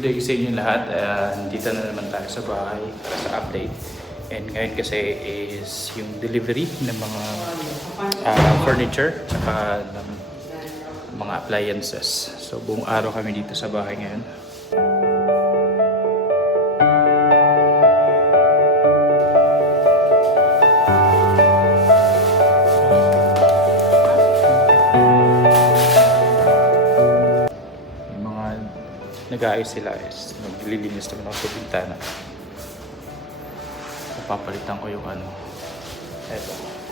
Good day sa inyo lahat. Nandito na naman tayo sa bahay para sa update. And ngayon kasi is yung delivery ng mga furniture at ng mga appliances. So buong araw kami dito sa bahay ngayon. Nag-aayos sila is naglilinis naman ako sa bintana. Papalitan ko yung ano. Eto.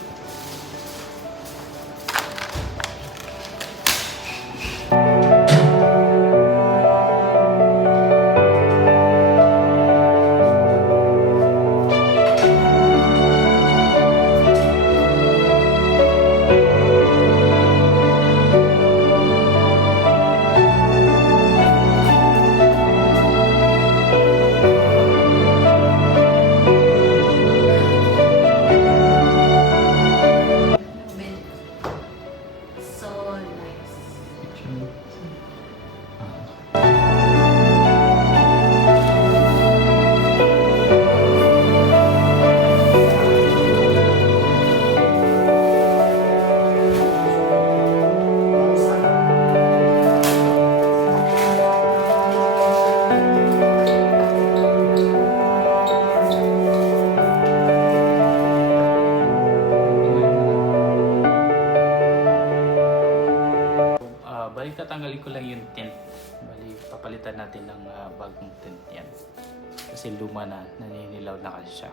Bali tatanggalin ko lang yung tent. Bali papalitan natin ng bagong tent yan. Kasi luma na, naninilaw na kasi siya.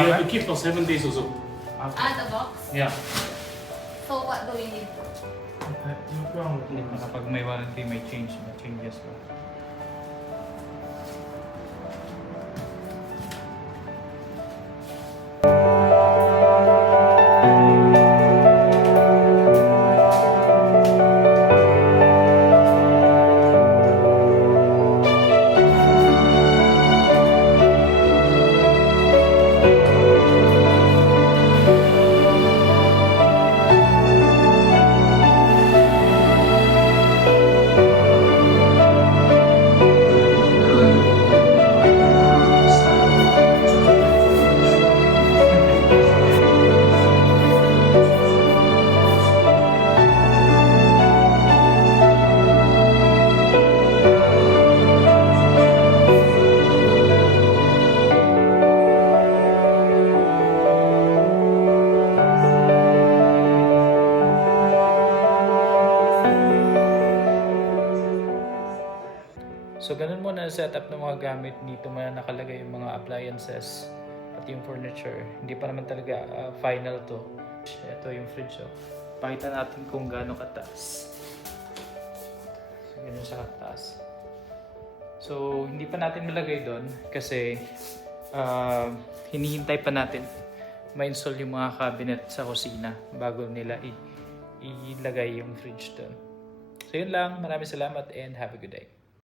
You have to keep for 7 days also. The box? Yeah. So what do we need? Kapag may warranty, may changes ko. So ganun muna ang setup ng mga gamit dito, man nakalagay yung mga appliances pati yung furniture. Hindi pa naman talaga final to. Ito yung fridge. So, pakita natin kung gaano kataas. So ganun siya kataas. So hindi pa natin malagay doon kasi hinihintay pa natin ma-install yung mga cabinet sa kusina bago nila ilagay yung fridge doon. So yun lang. Maraming salamat and have a good day.